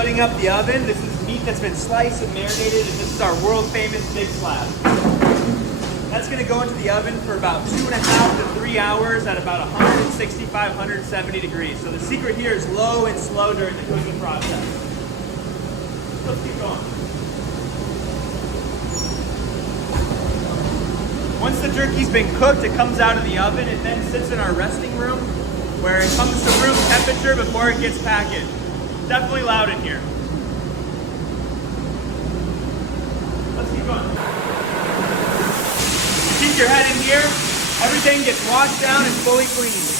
loading up the oven. This is meat that's been sliced and marinated, and this is our world famous big slab. That's gonna go into the oven for about 2.5 to 3 hours at about 165, 170 degrees. So the secret here is low and slow during the cooking process. Let's keep going. Once the jerky's been cooked, it comes out of the oven. It then sits in our resting room where it comes to room temperature before it gets packaged. Definitely loud in here. Let's keep going. Keep your head in here. Everything gets washed down and fully cleaned.